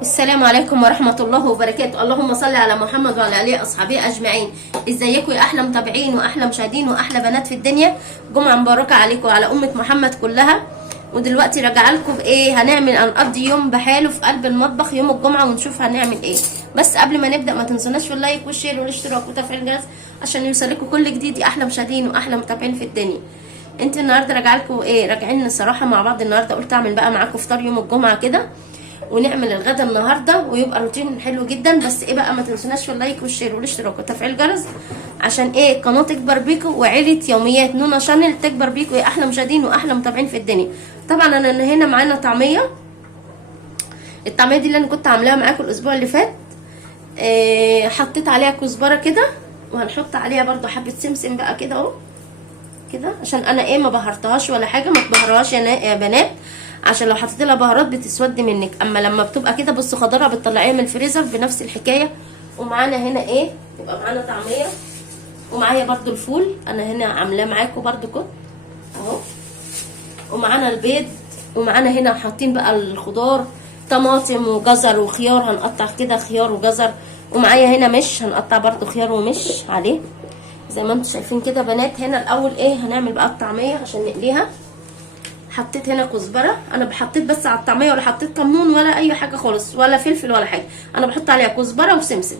السلام عليكم ورحمة الله وبركاته. اللهم صل على محمد وعلى آله أصحابه أجمعين. ازيكم يا أحلى متابعين وأحلى مشاهدين وأحلى بنات في الدنيا؟ جمعة مباركة عليكم وعلى أمة محمد كلها. ودلوقتي راجعه لكم بإيه هنقضي يوم بحاله في قلب المطبخ يوم الجمعة، ونشوف هنعمل إيه. بس قبل ما نبدأ ما تنسوناش في اللايك والشير والاشتراك وتفعيل الجرس عشان يوصلكم كل جديد يا أحلى مشاهدين وأحلى متابعين في الدنيا. انت النهارده راجعه لكم ايه؟ راجعين الصراحه مع بعض النهارده. قلت اعمل بقى معاكم فطار يوم الجمعه كده، ونعمل الغدا النهارده ويبقى روتين حلو جدا. بس ايه بقى، ما تنسوناش في اللايك والشير والاشتراك وتفعيل الجرس عشان ايه القناه تكبر بيكم وعيله يوميات نونا شانل تكبر بيكم يا احلى مشاهدين واحلى متابعين في الدنيا. طبعا انا هنا معانا طعميه. الطعميه دي اللي انا كنت عاملاها معاكم الاسبوع اللي فات. حطيت عليها كزبره كده، وهنحط عليها برده حبه سمسم بقى كده اهو كده، عشان انا ايه ما بهرتهاش ولا حاجه. ما تبهرهاش يا بنات، عشان لو حطيت لها بهارات بتسود منك. اما لما بتبقى كده بصوا خضرها بتطلعيها من الفريزر بنفس الحكايه. ومعانا هنا ايه، يبقى معانا طعميه، ومعايا برده الفول انا هنا عاملاه معاكم برده كنت اهو. ومعانا البيض، ومعانا هنا حاطين بقى الخضار طماطم وجزر وخيار. هنقطع كده خيار وجزر. ومعايا هنا مش هنقطع برده خيار ومش عليه زي ما انتم شايفين كده بنات. هنا الاول ايه هنعمل بقى الطعميه عشان نقليها. حطيت هنا كزبره، انا حطيت بس على الطعميه، ولا حطيت كمون ولا اي حاجه خالص ولا فلفل ولا حاجه. انا بحط عليها كزبره وسمسم.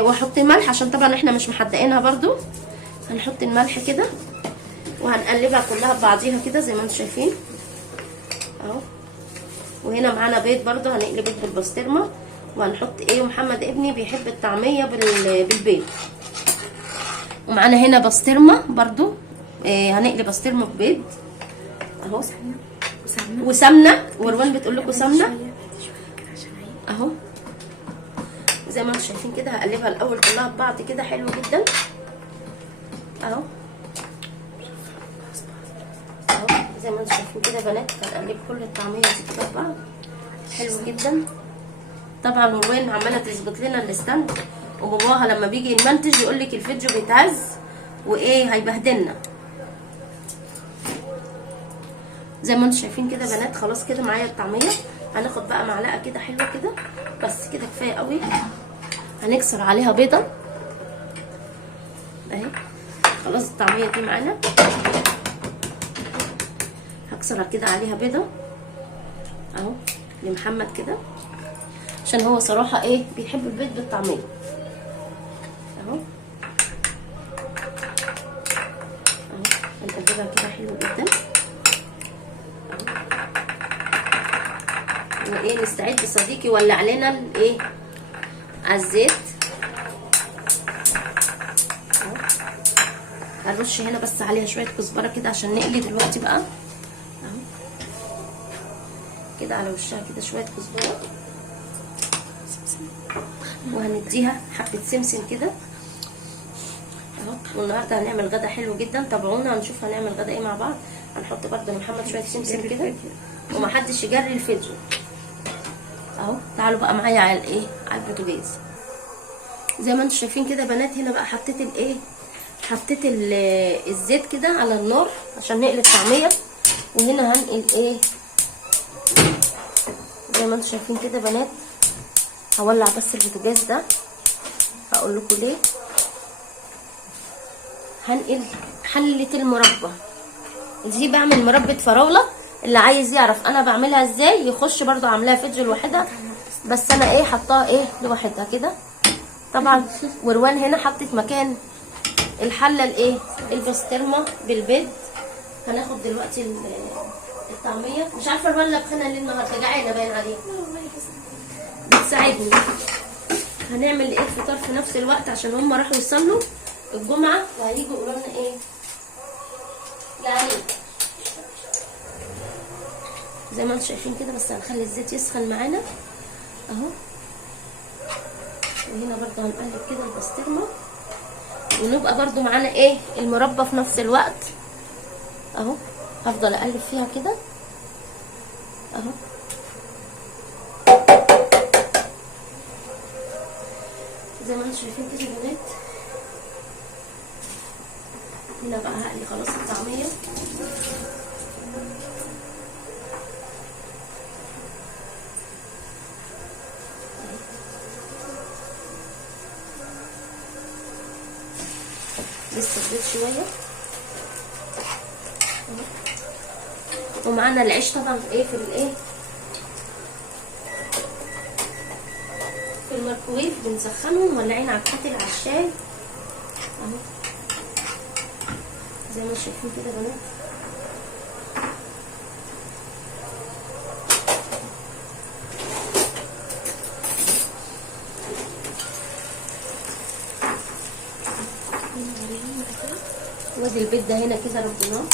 واحط الملح عشان طبعا احنا مش محدقينها برده. هنحط الملح كده وهنقلبها كلها ببعضيها كده زي ما انتم شايفين اهو. وهنا معانا بيض برده، هنقلي بيض بالبسطرمه. وهنحط ايه، محمد ابني بيحب الطعميه بالبيض. ومعانا هنا بسطرمه برده، هنقلي بسطرمه ببيض اهو، وسمنه. وروان بتقول لكم سمنه اهو زي ما انتم شايفين كده. هقلبها الاول كلها ببعض كده حلو جدا اهو زي ما انتم شايفين كده بنات. هنقلب كل الطعميه دي كده ببعض حلو جدا. طبعا روان عماله تظبط لنا الستاند، وباباها لما بيجي يمنتج يقول لك الفيديو بيتهز وايه هيبهدلنا. زي ما انتم شايفين كده بنات. خلاص كده معايا الطعميه. هناخد بقى معلقه كده حلوه كده، بس كده كفايه قوي. هنكسر عليها بيضه اهي. خلاص الطعميه دي معانا، هكسر كده عليها بيضه اهو لمحمد كده، عشان هو صراحه ايه بيحب البيض بالطعميه اهو. هنقلبها كده حلو جدا وايه. نستعد صديقي ولع علينا الايه على الزيت اهو. هنرش هنا بس عليها شويه كزبره كده عشان نقلي دلوقتي بقى اهو كده على وشها كده شويه كزبره. وهنديها حبه سمسم كده اهو. والنهارده هنعمل غدا حلو جدا، تابعونا هنشوف هنعمل غدا ايه مع بعض. هنحط برده لمحمد شويه سمسم كده، ومحدش يجري الفيديو اهو. تعالوا بقى معايا على الايه على البوتاجاز زي ما انتم شايفين كده بنات. هنا بقى حطيت الايه، حطيت الزيت كده على النار عشان نقلي الطعميه. وهنا هنقل ايه زي ما انتم شايفين كده بنات. هولع بس البوتاجاز ده، هقول لكم ليه. هنقل حله المربى دي، بعمل مربى فراوله. اللي عايز يعرف انا بعملها ازاي يخش برضو، عاملاها فيديو لوحدها، بس انا ايه حطاها ايه لوحدها كده طبعا. وروان هنا حطت مكان الحله الايه البسطرمه بالبيض. هناخد دلوقتي الطعميه. مش عارفه روان لابخنا ليه النهارده، جعانه باين عليها بتساعدني. هنعمل ايه الفطار في نفس الوقت عشان هم راحوا يصلوا الجمعه وهيجوا يقولوا لنا ايه يعني زي ما انتم شايفين كده. بس هنخلي الزيت يسخن معانا اهو. وهنا برضه هنقلب كده البسطرمه، ونبقى برضه معانا ايه المربى في نفس الوقت اهو. هفضل اقلب فيها كده اهو زي ما انتم شايفين كده يا بنات. هنا بقى هقلي خلاص الطعميه لسه البيض شويه. ومعانا العيش طبعا في ايه، في الايه، في الميكروويف بنسخنه ومولعين على الكاتل على الشاي اهو زي ما شايفين كده يا بنات. وادي البيض ده هنا كده ربناه.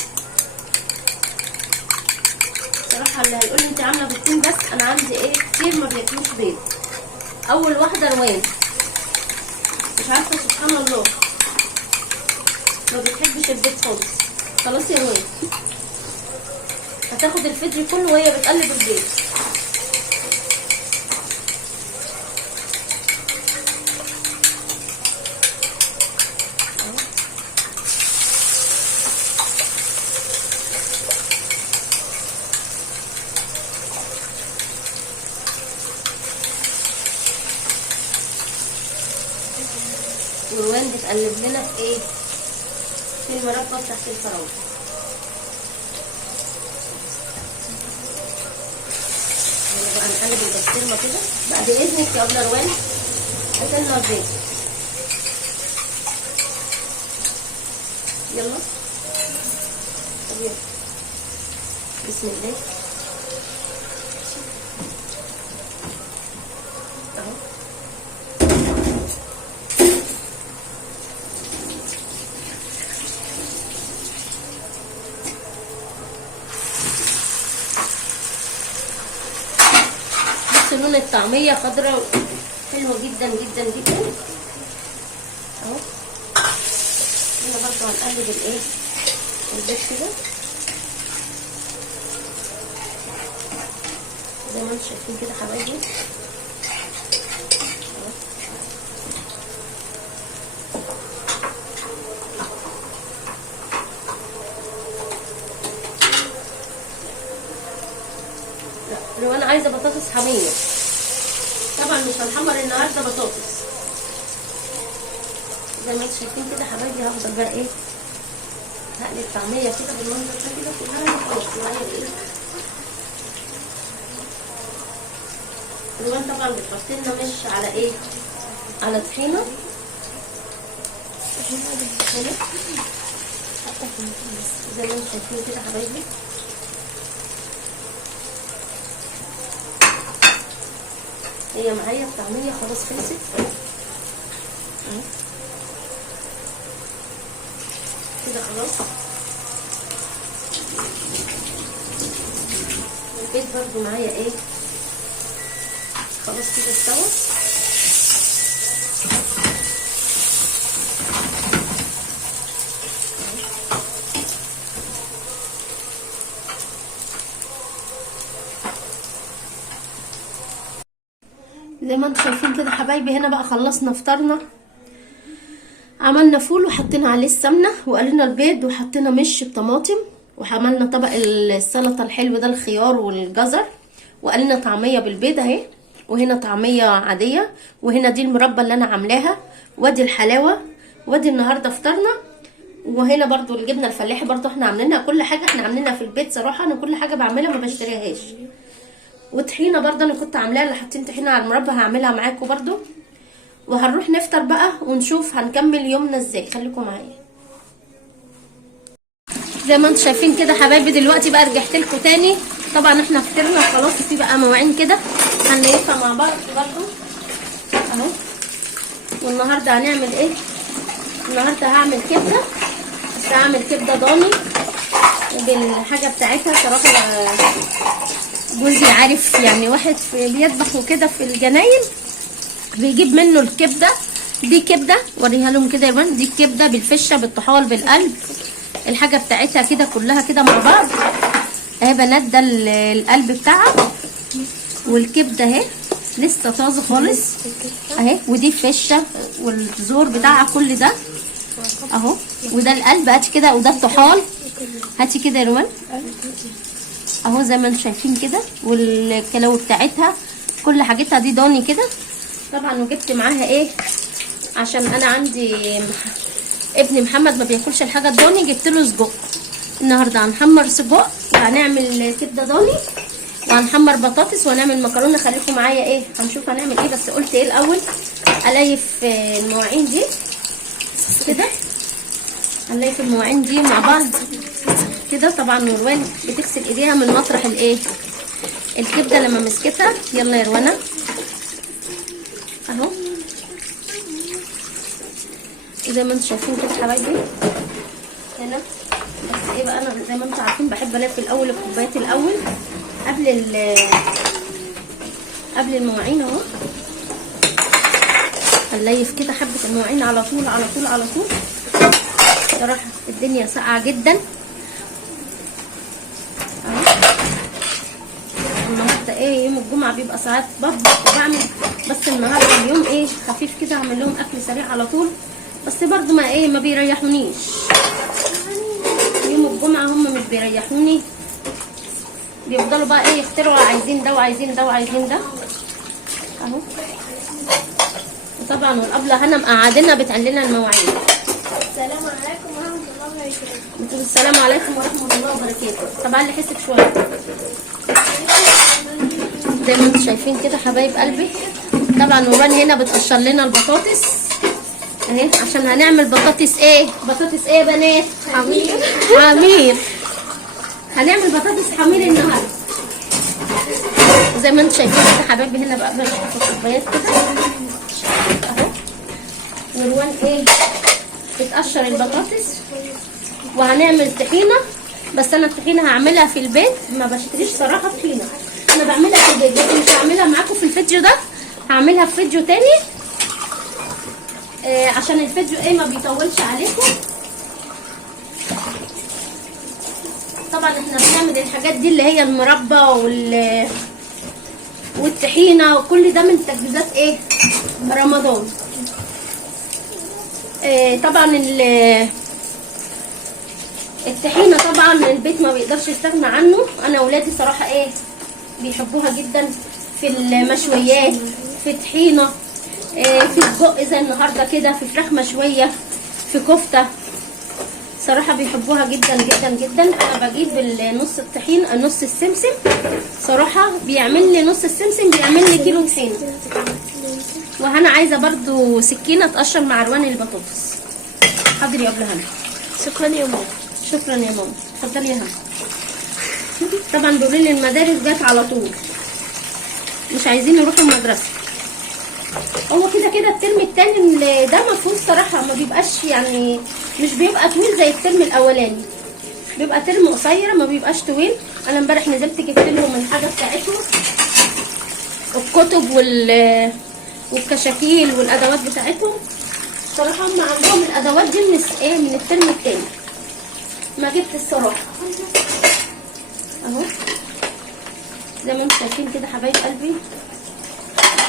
صراحه اللي هيقول لي انت عامله بيضتين بس، انا عندي ايه كتير ما بياكلوش بيض. اول واحده روان مش عارفه سبحان الله ما بتحبش البيض خالص. خلاص يا روان هتاخد الفيديو كله وهي بتقلب البيض. وروان بتقلب لنا في ايه، في المربى بتاعت الفراوله. يلا بقى نقلب البسطرمه كده بعد اذنك يا ابله روان. قتلنا البيض يلا. طب يلا بسم الله اهو. لون الطعميه خضراء حلوه جدا جدا جدا اهو. هنا برضه هنقلب الايه البيض كده زي ما انتم شايفين كده حبايبي لو انا عايزه بطاطس حاميه طبعا مش هنحمر النهارده بطاطس. زي ما انتم شايفين كده حبايبي هفضل بقى ايه هقلب طعميه كده بالمنظر ده كده كلها خلاص معايا ايه. الوان طبعا بتحط لنا مش على ايه، على طحينه هنا زي ما انتم شايفين كده حبايبي. هي معايا الطعميه خلاص خلصت كده خلاص. البيض برضو معايا ايه خلاص كده استوى. زي ما انتم شايفين كده حبايبي هنا بقى خلصنا فطارنا. عملنا فول وحطينا عليه السمنه وقلينا البيض وحطينا مش بطماطم وعملنا طبق السلطه الحلو ده الخيار والجزر وقلينا طعميه بالبيض اهي. وهنا طعميه عاديه وهنا دي المربى اللي انا عاملاها وادي الحلاوه وادي النهارده فطارنا. وهنا برضو الجبنه الفلاحي برضو احنا عاملينها. كل حاجه احنا عاملينها في البيت صراحه. انا كل حاجه بعملها ما بشتريهاش. وطحينه برضو انا كنت عاملاها اللي حاطين طحينه على المربى هعملها معاكم برضو. وهنروح نفطر بقى ونشوف هنكمل يومنا ازاي. خليكم معايا. زي ما انتم شايفين كده حبايبي دلوقتي بقى رجعت لكم تاني. طبعا احنا فطرنا خلاص في بقى مواعين كده هنلفها مع بعض برضو اهو. والنهارده هنعمل ايه؟ النهارده هعمل كبده بس هعمل كبده ضاني بالحاجه بتاعتها صراحه. جوزي عارف يعني واحد بيطبخ وكده في الجناين بيجيب منه الكبده. دي كبده وريها لهم كده يا بنات. دي الكبده بالفشه بالطحال بالقلب الحاجه بتاعتها كده كلها كده مع بعض اهي بنات. ده القلب بتاعها والكبده اهي لسه طازه خالص اهي. ودي الفشه والزور بتاعها كل ده اهو. وده القلب هاتي كده وده الطحال هاتي كده يا رومان اهو زي ما انتم شايفين كده. والكلاوي بتاعتها كل حاجتها دي ضاني كده طبعا. وجبت معاها ايه عشان انا عندي ابني محمد ما بياكلش الحاجه الضاني، جبت له سجق. النهارده هنحمر سجق وهنعمل كبده ضاني وهنحمر بطاطس وهنعمل مكرونه. خليكم معايا ايه هنشوف هنعمل ايه. بس قلت ايه الاول اليف المواعين دي كده، هنليف المواعين دي مع بعض كده. طبعا روان بتغسل ايديها من مطرح الايه الكبده لما مسكتها. يلا يا روانه اهو زي ما انتم شايفين كده حبايبي هنا. بس ايه بقى، انا زي ما انتم عارفين بحب الف الاول الكوبايات الاول قبل المواعين اهو. هنليف كده حبه المواعين على طول على طول على طول. صراحه الدنيا ساقعه جدا اهو. النهارده ايه يوم الجمعه بيبقى ساعات بطبخ وبعمل، بس النهارده اليوم ايه خفيف كده، هعمل لهم اكل سريع على طول. بس برضو ما بيريحونيش يوم الجمعه، هم مش بيريحوني، بيفضلوا بقى ايه يخترعوا عايزين ده وعايزين ده وعايزين ده اهو. وطبعا والابله هنا مقعدنا بتعلنا المواعين. السلام عليكم ورحمة الله وبركاته. بتقول السلام عليكم ورحمه الله وبركاته. طبعا اللي حسك شويه زي ما انتم شايفين كده حبايب قلبي. طبعا نوران هنا بتقشر لنا البطاطس اهي عشان هنعمل بطاطس ايه يا بنات؟ حمير. هنعمل بطاطس حمير النهارده زي ما انتم شايفين كده حبايبي. هنا بقى بنحط الكوبايات كده اهو. نروان ايه بتقشر البطاطس وهنعمل طحينه. بس انا الطحينه هعملها في البيت، ما بشتريش صراحه طحينه، انا بعملها في البيت. بس مش هعملها معاكم في الفيديو ده، هعملها في فيديو تاني عشان الفيديو ايه ما بيطولش عليكم. طبعا احنا بنعمل الحاجات دي اللي هي المربى والطحينه وكل ده من تجهيزات ايه رمضان. طبعا الطحينه طبعا البيت ما بيقدرش يستغنى عنه. انا اولادي صراحه ايه بيحبوها جدا، في المشويات، في طحينه، في سجق زي النهارده كده، في فراخ مشويه، في كفته. صراحه بيحبوها جدا جدا جدا. انا بجيب نص الطحين نص السمسم، صراحه بيعمل لي نص السمسم بيعمل لي كيلو طحينه. وانا عايزه برضو سكينه تقشر مع روان البطاطس. حاضر يا ابله هنا. شكرا يا ماما. شكرا يا ماما. اتفضلي يا هنا. طبعا بيقولوا لي المدارس جت على طول، مش عايزين يروحوا المدرسه. هو كده كده الترم التاني ده مفهوش صراحه، ما بيبقاش يعني مش بيبقى طويل زي الترم الاولاني، بيبقى ترم قصير ما بيبقاش طويل. انا امبارح نزلت جبت لهم الحاجه بتاعتهم، الكتب والكشاكيل والادوات بتاعتهم. صراحه هم عندهم الادوات دي من الترم التاني، ما جبت الصراحه اهو زي ما انتم شايفين كده حبايب قلبي.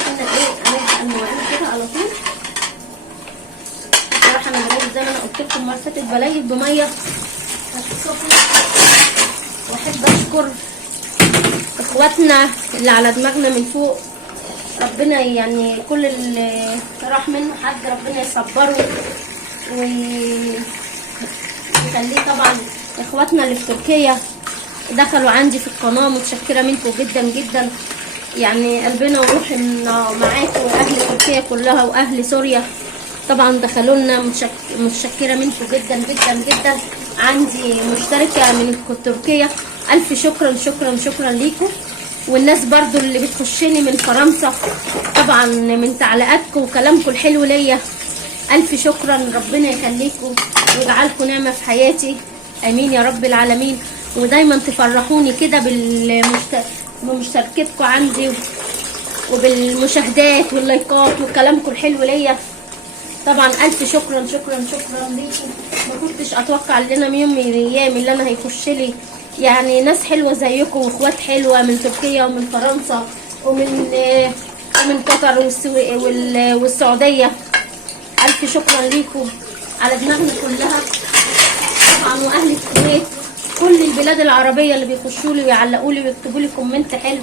انا هنبدا المواعين كده على طول. بصراحه انا بلاقي زي ما انا قلت لكم المره اللي فاتت بلاقي بميه سخنه. واحب اشكر اخواتنا اللي على دماغنا من فوق، ربنا يعني كل اللي راح منه حد ربنا يصبره ويخليه. طبعا اخواتنا اللي في تركيا دخلوا عندي في القناه، متشكره منكم جدا جدا، يعني قلبنا وروحنا معاكم. واهل تركيا كلها واهل سوريا طبعا دخلوا لنا، متشكره منكم جدا جدا جدا. عندي مشتركه من تركيا، الف شكرا شكرا شكرا ليكم. والناس برضو اللي بتخشني من فرنسا طبعا من تعليقاتكم وكلامكم الحلو ليا، الف شكرا. ربنا يخليكم ويجعلكم نعمه في حياتي، امين يا رب العالمين. ودايما تفرحوني كده بمشاركتكم عندي وبالمشاهدات واللايكات وكلامكم الحلو ليا. طبعا الف شكرا شكرا شكرا ليكم. ما كنتش اتوقع ان انا يوم من الايام اللي انا هيخش لي يعني ناس حلوه زيكم واخوات حلوه من تركيا ومن فرنسا ومن قطر والسعوديه. الف شكرا ليكم على دماغنا كلها طبعا. واهل الكويت، كل البلاد العربيه اللي بيخشوا لي ويعلقوا لي ويكتبوا لي كومنت حلو،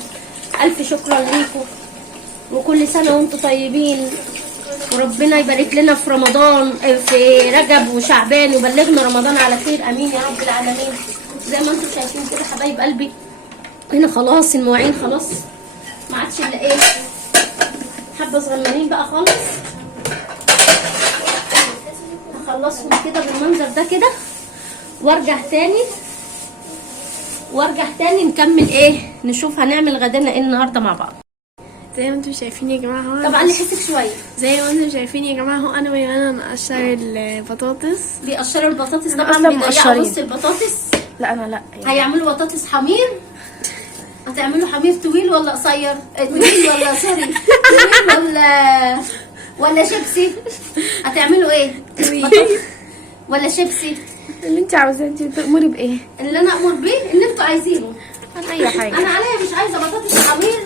الف شكرا ليكم. وكل سنه وانتم طيبين وربنا يبارك لنا في رمضان، في رجب وشعبان، وبلغنا رمضان على خير، امين يا رب العالمين. زي ما انتم شايفين كده حبايب قلبي، هنا خلاص المواعين خلاص ما عادش الا ايه حبه صغننين بقى خالص. هخلصهم كده بالمنظر ده كده، وارجع تاني نكمل ايه، نشوف هنعمل غدانا ايه النهارده مع بعض. زي ما انتم شايفين يا جماعه، هو طبعا نحسك شويه. زي ما انتم شايفين يا جماعه، هو انا ويانا نقشر البطاطس. بيقشروا البطاطس احنا طبعا، أصلاً بيضيعوا مقشرين. نص البطاطس. لا انا لا هيعملوا بطاطس حمير. هتعملوا حمير طويل ولا قصير؟ طويل ولا سوري طويل ولا شيبسي؟ هتعملوا ايه؟ طويل ولا شيبسي؟ اللي انت عاوزاه. انت تأمري بايه؟ اللي انا امر بيه اللي انتوا عايزينه. اي حاجه. انا عليا مش عايزه بطاطس حمير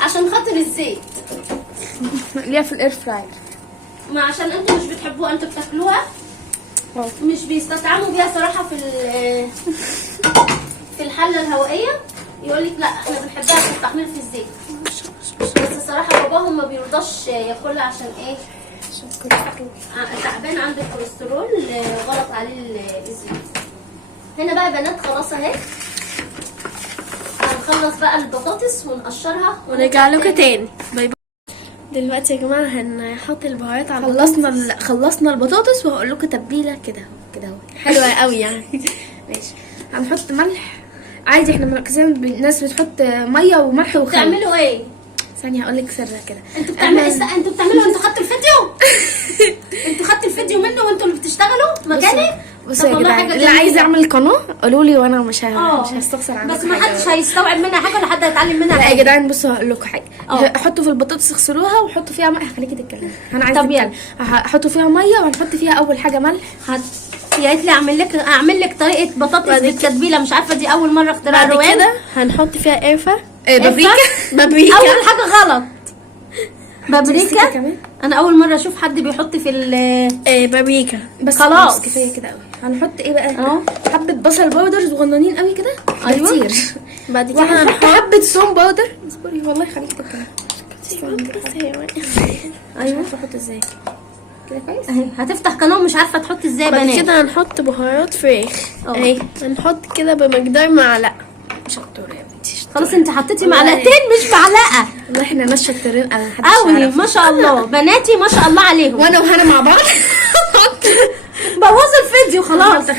عشان خاطر الزيت، ليها في الاير فراير. ما عشان انتوا مش بتحبوها، انتوا بتاكلوها مش بيستطعموا بيها صراحه في الحله الهوائيه. يقول لك لا احنا بنحبها في التحمير في الزيت، بس الصراحه باباهم ما بيرضاش ياكلها عشان ايه؟ تعبان عنده الكوليسترول، غلط عليه الزيت. هنا بقى يا بنات خلاص اهي، هنخلص بقى البطاطس ونقشرها ونرجع لكم تاني. باي باي. دلوقتي يا جماعه هنحط البهارات على خلصنا البطاطس، وهقول لكم تتبيله كده اهو حلوه قوي يعني. ماشي. هنحط ملح عادي، احنا مركزين الناس بتحط ميه وملح وخل. بتعملوا ايه؟ ثانيه هقول لك سر كده. انتوا بتعملوا انتوا خدتوا الفيديو؟ انتوا خدتوا الفيديو منه وانتوا اللي بتشتغلوا مكاني؟ بصوا يا جدعان، اللي عايز يعمل قناه قولوا لي، وانا مش هستخسر عنكم بس ما حدش هيستوعب منها حاجه ولا حد هيتعلم منها لا حاجه. يا جدعان بصوا هقول لكم حاجه. حطوا في البطاطس، اغسلوها وحطوا فيها ميه. خليكي تتكلمي، انا عايزه طب يلا. هحطوا فيها ميه، وهنحط فيها اول حاجه ملح. يا ريت لي اعمل لك طريقه بطاطس بالتتبيله، مش عارفه دي اول مره اختراع بعد روان. كده هنحط فيها قرفه. بابريكا اول حاجه غلط. بابريكا كمان. انا اول مره اشوف حد بيحط في بابريكا بس خلاص كفايه كده قوي. هنحط ايه بقى؟ حبه بصل باودر صغننين قوي كده. ايوه كتير. بعد كده هنحط حبه ثوم باودر. اصبري والله خليكي تتكلمي. ايوه احط ازاي كده كويس اهي. هتفتح قناه ومش عارفه تحط ازاي بعد بنات. كده هنحط بهارات فراخ اهي. هنحط كده بمقدار معلقه. شطوره يا بنتي. خلاص انت حطيتي معلقتين مش معلقه. والله احنا ناس شطارين قوي ما شاء الله. بناتي ما شاء الله عليهم. وانا وهنا مع بعض بوظوا الفيديو خلاص.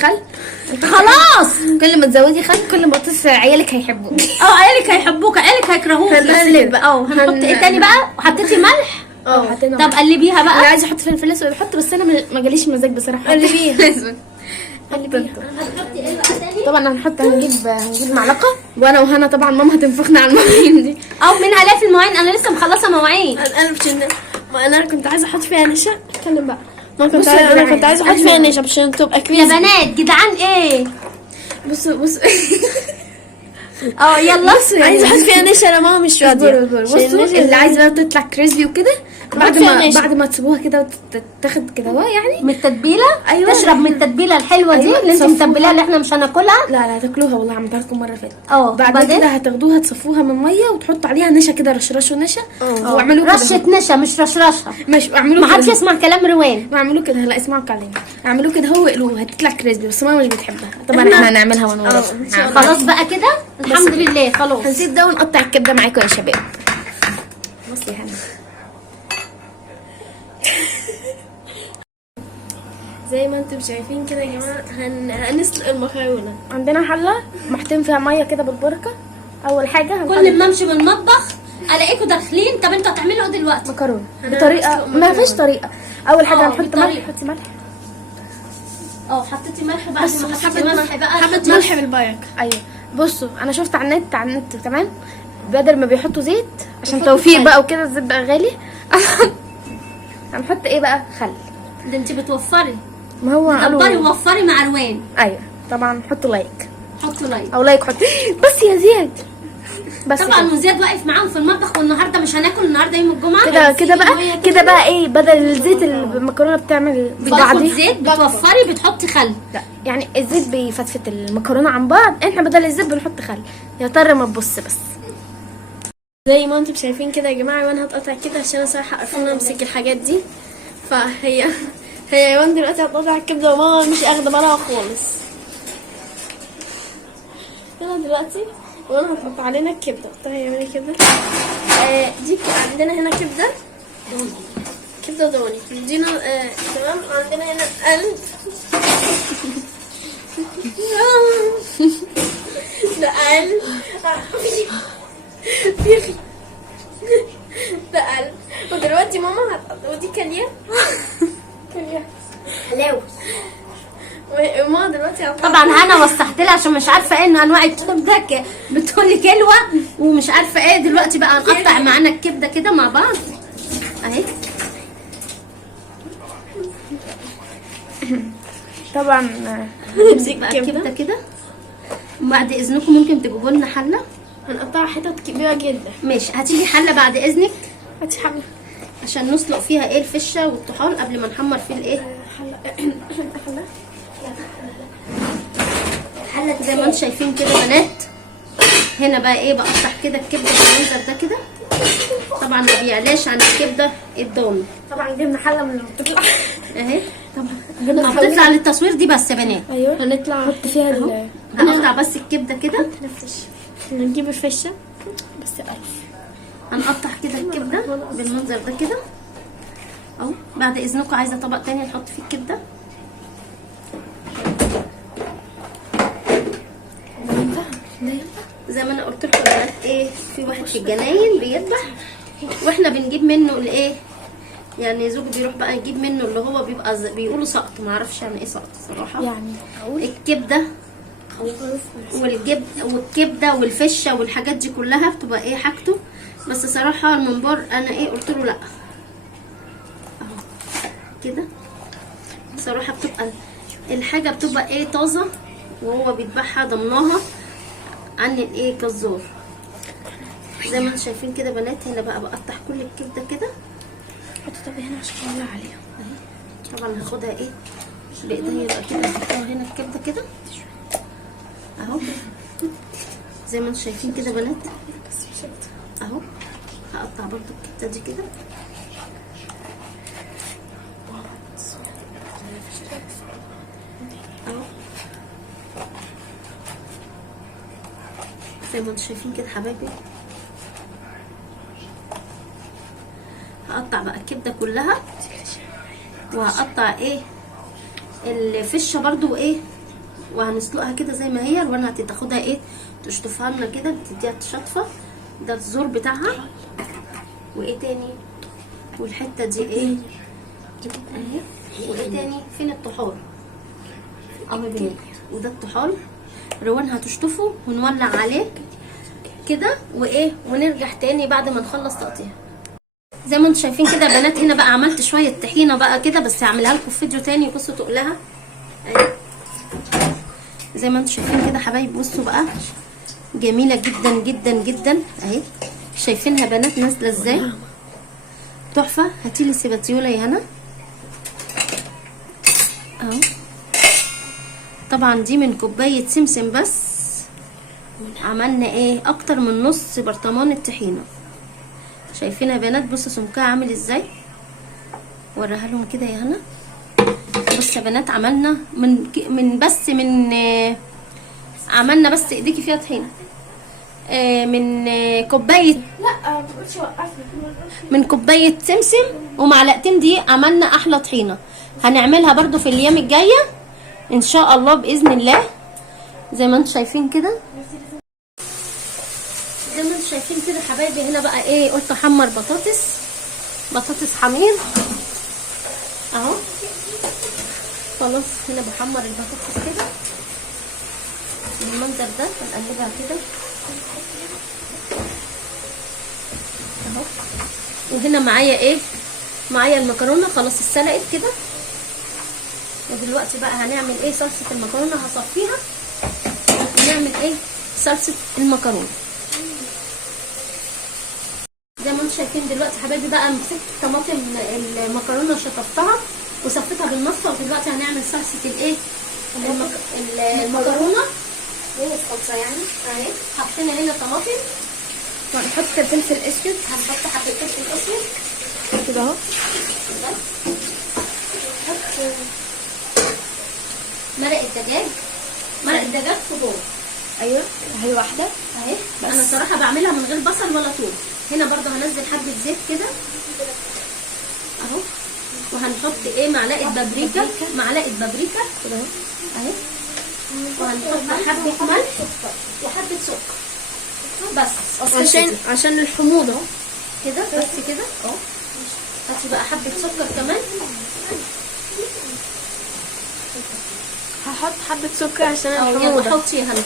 خلاص كل ما تزودي خل كل ما تصل عيالك هيحبوك. عيالك هيحبوك، عيالك هيكرهوك. هنقلب بقى. هنحط ايه تاني بقى؟ وحطيتي ملح؟ حطينا. طب قلبيها بقى. اللي عايز يحط فلفل اسود يحط، بس انا ما جاليش مزاج بصراحه. قلبيها. هتحطي ايه بقى تاني؟ طبعا هنجيب معلقه. وانا وهنا طبعا ماما هتنفخنا على المواعين دي. او من الاف المواعين، انا لسه مخلصه مواعين. انا كنت عايزه احط فيها نشا. اتكلم بقى. انا كنت عايزه احط فيها نشا عشان تبقى يا كريسبي. بنات جدعان ايه؟ بصوا يلا. عايزه احط فيها نشا، انا ماما مش راضيه. بصوا اللي عايزه بقى تطلع كريسبي وكده، بعد ما تسيبوها كده وتاخد كده يعني من التتبيله. أيوة. تشرب من التتبيله الحلوه دي اللي انت متبلاها، اللي احنا مش هناكلها. لا هتاكلوها والله، عملتها لكم مره فاتت. بعد كده هتاخدوها تصفوها من ميه وتحطوا عليها نشا كده، رشرشوا نشا واعملوا كده. رشه نشا مش رشرشها. ماشي اعملوا ما كده. حدش يسمع كلام روان. واعملوا كده. لا اسمعوا كلامي. اعملوا كده هو اقلوها هتطلع كريسبي، بس ماما مش بتحبها طبعا. احنا هنعملها ونورا. خلاص بقى كده الحمد لله خلاص. هنسيب ده ونقطع الكبده معاكم يا شباب. بصي يا هنا زي ما انتم شايفين كده يا جماعه. هنسلق المكرونه. عندنا حله محطين فيها ميه كده بالبركه. اول حاجه كل ما امشي من المطبخ الاقيكم داخلين. طب انتوا هتعملوا ايه دلوقتي؟ مكرونه بطريقه ما فيش طريقه. اول حاجه هنحط ملح. حطي ملح. حطيتي ملح. بعد ما حطيتي ملح بقى حبه ملح بالبركه. ايوه بصوا انا شفت على النت تمام، بدل ما بيحطوا زيت عشان توفير بقى وكده، الزيت بقى غالي. هنحط ايه بقى؟ خل. ده انت بتوفري. ما هو قالوا وفري مع روان. ايوه طبعا. حطوا لايك. حطوا لايك او لايك حطوا. بس يا زياد بس طبعا. وزياد واقف معاهم في المطبخ، والنهارده مش هناكل، النهارده يوم الجمعه. كده بقى ايه، بدل الزيت المكرونه بتعمل بتاخد زيت بتوفري بتحطي خل. لا يعني الزيت بيفتفت المكرونه عن بعض، احنا بدل الزيت بنحط خل. يا ترى ما تبص بس. زي ما انتم شايفين كده يا جماعه. وانا هتقطع كده عشان انا صراحه قرفانه امسك الحاجات دي. فهي ايوان دلوقتي هتقطع الكبده وماما مش اخده بالها خالص. يلا دلوقتي وانا هتقطع علينا الكبده. طيب كده دي عندنا هنا كبده ضاني. عندنا تمام. عندنا هنا قلب. ده قلب. ده قلب. ودلوقتي ماما هتقطع. ودي كليه حلاوه. وماما دلوقتي هتقطع. طبعا انا وسحت لها عشان مش عارفه ايه انواع الكبده. بتقولي كلوه ومش عارفه ايه. دلوقتي بقى هنقطع معانا الكبده كده مع بعض اهي. طبعا نمسك بقى الكبده كده. بعد اذنكم ممكن تجيبوا لنا حله. هنقطعها حتت كبيره جدا. ماشي هاتي لي حله بعد اذنك هاتي حله عشان نسلق فيها ايه الفشه والطحال قبل ما نحمر فيه الايه. حله زي ما انتم شايفين كده بنات. هنا بقى ايه بقطع كده الكبده بالمنظر ده كده. طبعا ما بيعلاش عن الكبده الضاني. طبعا جبنا حله من اللي بتطلع اهي. طبعا بتطلع للتصوير دي بس يا بنات. ايوه هنطلع نحط فيها هنقطع بس الكبده كده. نجيب الفشه بس ألف. هنقطع كده الكبده بالمنظر ده كده اهو. بعد اذنكم عايزه طبق تاني نحط فيه الكبده. زي ما انا قلت لكم بنات ايه في واحد في الجناين بيذبح واحنا بنجيب منه الايه. يعني زوجي بيروح بقى يجيب منه اللي هو بيبقى بيقولوا سقط. ما اعرفش يعني ايه سقط صراحه. يعني الكبده والكبده والفشه والحاجات دي كلها بتبقى ايه حاجته. بس صراحه المنبار انا ايه قلت له لا اهو كده. صراحه بتبقى الحاجه بتبقى ايه طازه وهو بيذبحها ضمناها عن الايه جزار. زي ما انتم شايفين كده بنات. هنا بقى بقطع كل الكبده كده. حط طبق هنا عشان اولع عليها اهي. طبعا هاخدها ايه بايديا بقى كده. احطها هنا الكبده كده اهو. زي ما انتم شايفين كده بنات اهو. هقطع برضو الكبده دي كده اهو. زي ما انتم شايفين كده حبايبي. هقطع بقى الكبده كلها وهقطع ايه الفشه برضو ايه. وهنسلقها كده زي ما هي. الوان هتاخدها ايه تشطفها لنا كده تديها شطفه. ده الزور بتاعها. وايه تاني والحته دي ايه اهي. وايه تاني فين الطحال اهو يا بنات. وده الطحال. روان هتشطفه ونولع عليه كده وايه. ونرجع تاني بعد ما نخلص تقطيع. زي ما انتم شايفين كده يا بنات. هنا بقى عملت شويه طحينه بقى كده بس هعملها لكم في فيديو تاني. بصوا تقلها اهي. زي ما انتم شايفين كده حبايب. بصوا بقى جميله جدا جدا جدا اهي. شايفينها بنات نازله ازاي تحفه. هاتيلي سيباتيولا يا هنا اهو. طبعا دي من كوبايه سمسم بس عملنا ايه اكتر من نص برطمان الطحينه. شايفينها يا بنات. بصوا سمكها عامل ازاي. وريها لهم كده يا هنا. بص يا بنات عملنا عملنا بس ايديكي فيها طحينه من كوبايه. لا مش وقفنا. من كوبايه سمسم ومعلقتين دي عملنا احلى طحينه. هنعملها برضو في الايام الجايه ان شاء الله باذن الله. زي ما انتم شايفين كده. زي ما انتم شايفين كده حبايبي. هنا بقى ايه قلت احمر بطاطس حمير اهو. خلاص هنا بحمر البطاطس كده بالمنظر ده. بنقلبها كده اهو. وهنا معايا ايه معايا المكرونه خلاص اتسلقت كده. ودلوقتي بقى هنعمل ايه صلصه المكرونه. هصفيها ونعمل ايه صلصه المكرونه. زي ما انتم شايفين دلوقتي حبايبي بقى مسكت طماطم المكرونه شطفتها وصفيتها بالمصفى. ودلوقتي هنعمل صلصه الايه المكرونه. ايه الصلصه يعني اهي. حطينا هنا طماطم وهنحط الفلفل الاسود. هنحط حبه فلفل اسود كده اهو. نحط مرق الدجاج. مرق الدجاج خضار. ايوه هي واحده اهي. انا صراحه بعملها من غير بصل ولا ثوم. هنا برضو هنزل حبه زيت كده اهو. وهنحط ايه معلقه بابريكا. معلقه بابريكا كده اهو اهي. وهنحط حبه ملح وحبه سكر بس عشان الحموضه كده. بس كده اهو. هاتي بقى حبه سكر كمان. هحط حبه سكر عشان يلا الحموضه. حطي يا هنا.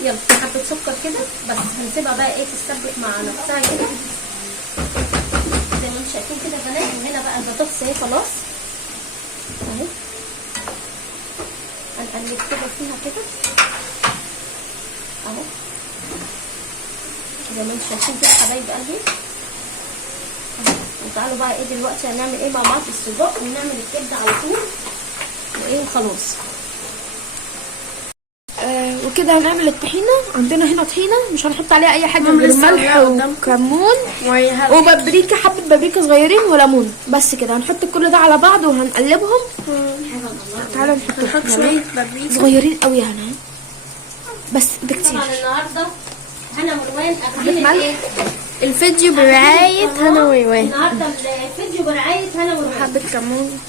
يلا حبه سكر كده بس. هنسيبها بقى ايه تتسبك مع نفسها كده زي ما انتم شايفين كده يا بنات. وهنا بقى البطاطس اهي خلاص اهي. هنقلب كده فيها كده اهو زي ما انتم شايفين كده حبايب قلبي. وتعالوا بقى ايه دلوقتي هنعمل ايه مع بعض السجق ونعمل الكبده على طول وايه وخلاص. وكده هنعمل الطحينه. عندنا هنا طحينه مش هنحط عليها اي حاجه غير ملح وكمون وبابريكا. حبه بابريكا صغيرين وليمون بس كده. هنحط كل ده على بعض وهنقلبهم. تعالوا نحط شويه بابريكا صغيرين قوي هنا بس ده كتير. طبعا النهارده هنا وروان اخدين ايه الفيديو برعايه هنا وروان. النهارده الفيديو برعايه هنا وروان. حبه كمون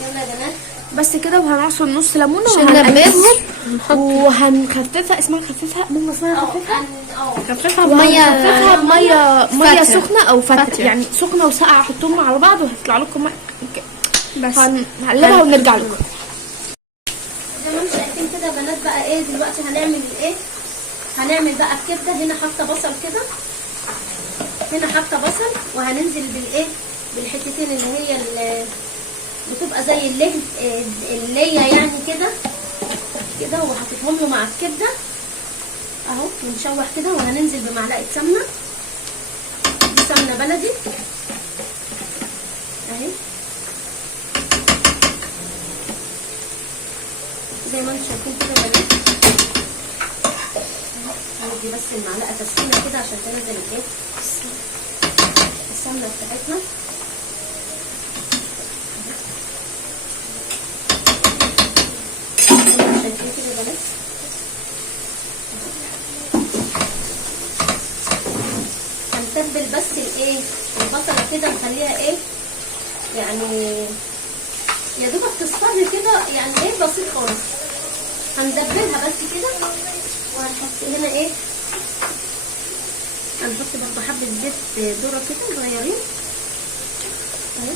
يلا يا بنات بس كده. وهنعصر نص ليمونه عشان وهنقلبهم وهنخففها. اسمها خففها ماما اسمها خففها بميه سخنه او فتره. يعني سخنه وساقعه حطوهم على بعض وهيطلع لكم بس. هنقلبها ونرجع لكم. زي ما انتم شايفين كده يا بنات. بقى ايه دلوقتي هنعمل ايه؟ هنعمل بقى الكبده. هنا حاطه بصل كده. هنا حاطه بصل وهننزل بالايه بالحتتين اللي هي بتبقى زي الليه يعني كده كده. وحطيتهم له مع الكبده اهو ونشوح كده. وهننزل بمعلقه سمنه. دي سمنه بلدي اهي زي ما انتم شايفين كده يا بنات. هندي بس المعلقه تسخينه كده عشان تنزل الايه السمنه بتاعتنا. شايفين كده يا بنات. هنتبل بس الايه البصله كده نخليها ايه يعني يا دوبك تصفر كده يعني ايه بسيط خالص. هندبلها بس كده. وهنحط هنا ايه هنحط برضه حبه زيت ذره كده صغيرين اهي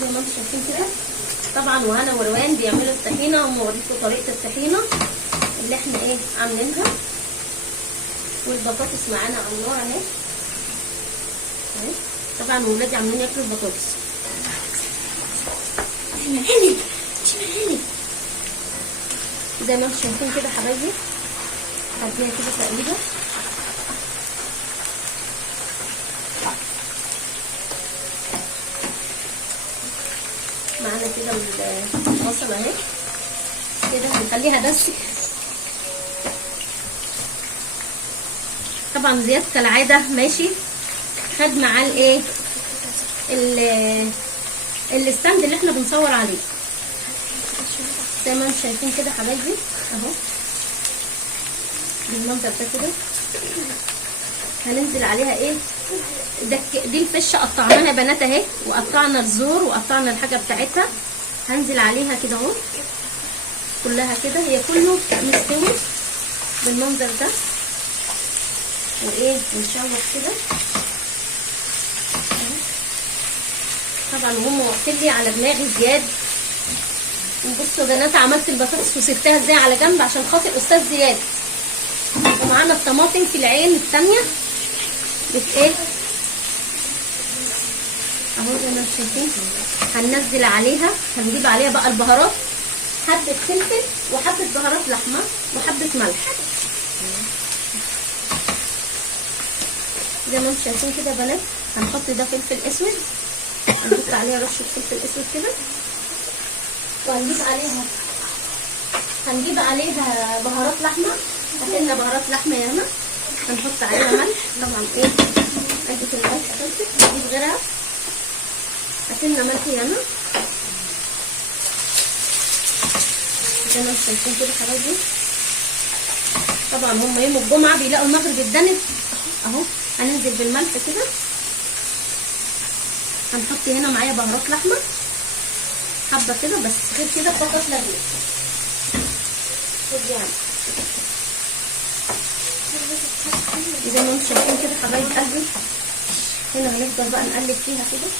زي ما انتم شايفين كده. طبعا وهنا وروان بيعملوا الطحينه وموريكم طريقه الطحينه اللي احنا ايه عاملينها. والبطاطس معانا على النار اهي. طبعا ولادي عاملين ياكلوا البطاطس. زي ما انتم شايفين كده حبايبي. هديها كده تقريبا معانا كده البصل اهي كده. هنخليها بس طبعا زياد كالعاده ماشي خد معاه الايه الستاند اللي احنا بنصور عليه. زي ما انتم شايفين كده حبايبي اهو بالمنظر ده كده. هننزل عليها ايه دي الفشه قطعناها يا بنات اهي. وقطعنا الزور وقطعنا الحاجه بتاعتها. هنزل عليها كده اهو كلها كده. هي كله مستوي بالمنظر ده. وايه نشوح كده طبعا. وهم واقفين لي على دماغي زياد. وبصوا يا بنات عملت البطاطس وسبتها ازاي على جنب عشان خاطر استاذ زياد. ومعانا الطماطم في العين الثانيه ايه اهو زي ما انتم شايفين. هننزل عليها هنجيب عليها بقى البهارات. حبه فلفل وحبه بهارات لحمه وحبه ملح زي ما انتم شايفين كده يا بنات. هنحط ده فلفل اسود. هنحط عليها رشه فلفل اسود كده. وهنجيب عليها هنجيب عليها بهارات لحمه. هاتلنا بهارات لحمه ياما، هنحط عليها ملح. طبعا ايه علبه الملح خلصت، نجيب غيرها. هاتلنا ملح ياما زي ما انتم شايفين كده حبايبي. طبعا هم يوم الجمعه بيلاقوا المغرب اتدنت اهو. هننزل بالملح كده. هنحط هنا معايا بهارات لحمه حبه كده بس، غير كده فقط لا غير. خد يعني زي ما انتم شايفين كده حبايب قلبي. هنا هنفضل بقى نقلب فيها كده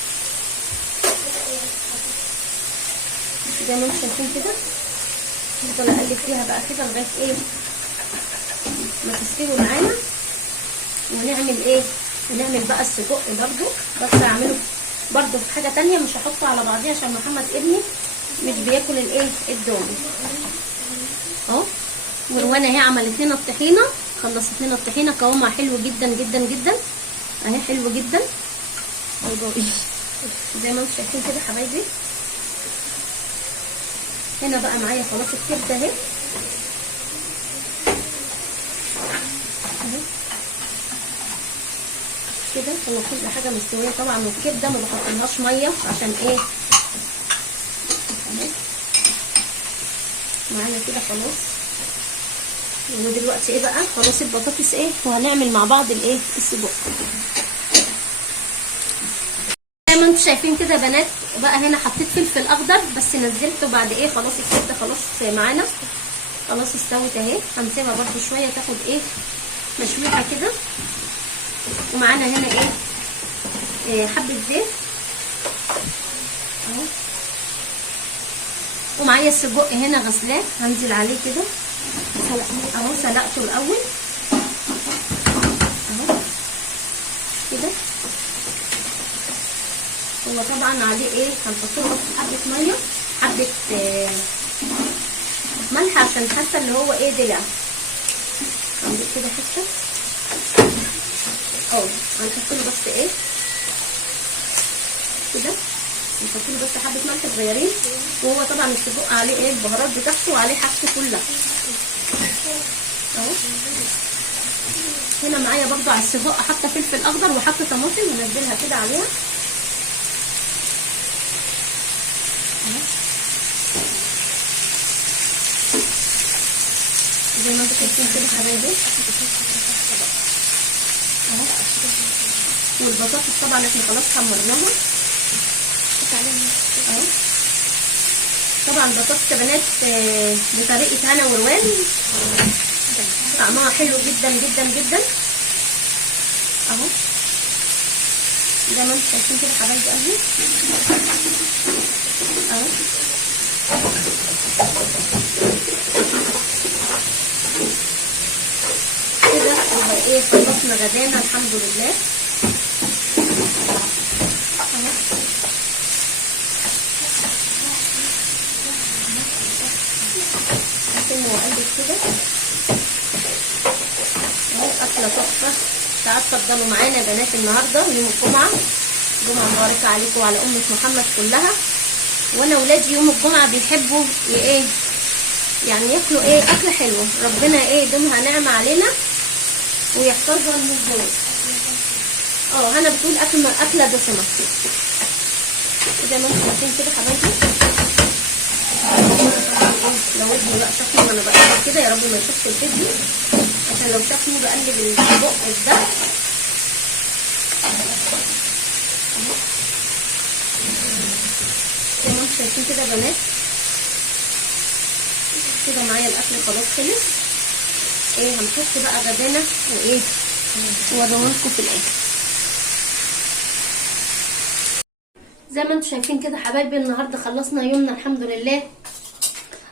زي ما انتم شايفين كده. نفضل اقلب فيها بقى كده لغايه ايه ما تستوي معانا. ونعمل ايه، ونعمل بقى السجق برضو، بس هعمله برضو في حاجه تانية مش هحطه على بعضيه عشان محمد ابني مش بياكل الايه الدوم اهو. وروانه اهي عملت لنا الطحينه، خلصت لنا الطحينه. قوامها حلو جدا جدا جدا اهي، حلو جدا زي ما انتم شايفين كده حبايبي. هنا بقى معايا خلاص الكبده اهي كده. هو كل حاجه مستويه طبعا، والكبده ما بحطلهاش ميه عشان ايه اهي معايا كده خلاص. ودلوقتي ايه بقى، خلاص البطاطس ايه، وهنعمل مع بعض الايه السجق. زي ما انتم شايفين كده يا بنات بقى. هنا حطيت فلفل اخضر بس نزلته بعد ايه خلاص الكبده خلاص معانا خلاص استوت اهي. هنسيبها برده شويه تاخد ايه مشويحه كده. ومعانا هنا ايه حبه زيت اهو. ومعايا السجق هنا غسلاه، هنزل عليه كده اهو. سلقته الاول اهو كده. هو طبعا عليه ايه، هنحط له حبه ميه، حبه ملح عشان حاسه اللي هو ايه دلع. هنجيب كده حته اهو. هنحط له بس ايه كده، هنحط له بس حبه ملح صغيرين. وهو طبعا السجق عليه ايه البهارات بتاعته وعليه حاجته كلها اهو. هنا معايا برضو على السجق حاطه فلفل اخضر وحاطه طماطم هنزلها كده عليها اهو زي ما انتم شايفين كده حبايبي اهو. والبطاطس طبعا احنا خلاص حمرناها اهو. طبعا البطاطس يا بنات بطريقه هنا وروان، طعمها حلو جدا جدا جدا اهو. زي ما انتم شايفين كده حبايب قلبي اهو. كده يبقى ايه خلصنا غدانا الحمد لله اهو. هسيبه واقلب كده اهو. اكله تحفه. تعالوا اتفضلوا معانا يا بنات النهارده يوم الجمعه. جمعه مباركه عليكم وعلى امه محمد كلها. وانا ولادي يوم الجمعه بيحبوا ايه يعني ياكلوا ايه اكله حلوه. ربنا ايه يدومها نعمه علينا ويحفظها من الزوج. هنا بتقول اكله دسمه زي ما انتم شايفين كده حبايبي. لو ابني بقى شافني وانا بقلب كده يا رب ما يشوفش الفيديو، عشان لو شافني بقلب السجق ده زي ما انتم شايفين كده يا بنات. كده معايا الاكل خلاص خلص. ايه هنحط بقى غدانا وايه وادوركم في الاخر. زي ما انتم شايفين كده حبايبي النهارده خلصنا يومنا الحمد لله.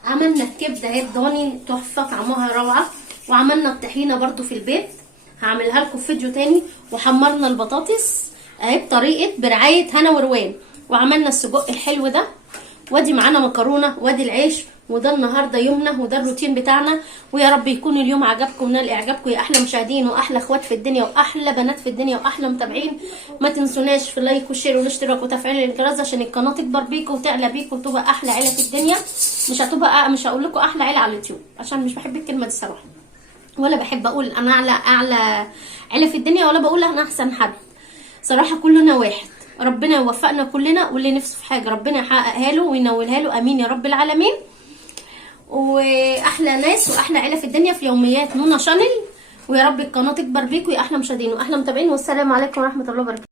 عملنا الكبده اهي الضاني تحفه طعمها روعه، وعملنا الطحينه برده في البيت هعملها لكم في فيديو تاني. وحمرنا البطاطس اهي بطريقه برعايه هنا وروان. وعملنا السجق الحلو ده. وادي معانا مكرونه، وادي العيش، وده النهارده يومنا وده الروتين بتاعنا. ويا رب يكون اليوم عجبكم ونال اعجابكم يا احلى مشاهدين واحلى اخوات في الدنيا واحلى بنات في الدنيا واحلى متابعين. ما تنسوناش في لايك وشير والاشتراك وتفعيل الجرس عشان القناه تكبر بيكم وتعلى بيكم وتبقى احلى عيله في الدنيا. مش هقول لكم احلى عيله على اليوتيوب عشان مش بحب الكلمه دي صراحه، ولا بحب اقول انا اعلى عيله في الدنيا، ولا بقول انا احسن حد. صراحه كلنا واحد، ربنا يوفقنا كلنا، واللي نفسه في حاجه ربنا يحققها له وينولها له، امين يا رب العالمين. واحلى ناس واحلى عيله في الدنيا في يوميات نونا شانل. ويا رب القناه تكبر بيكم يا احلى مشاهدين واحلى متابعين. والسلام عليكم ورحمه الله وبركاته.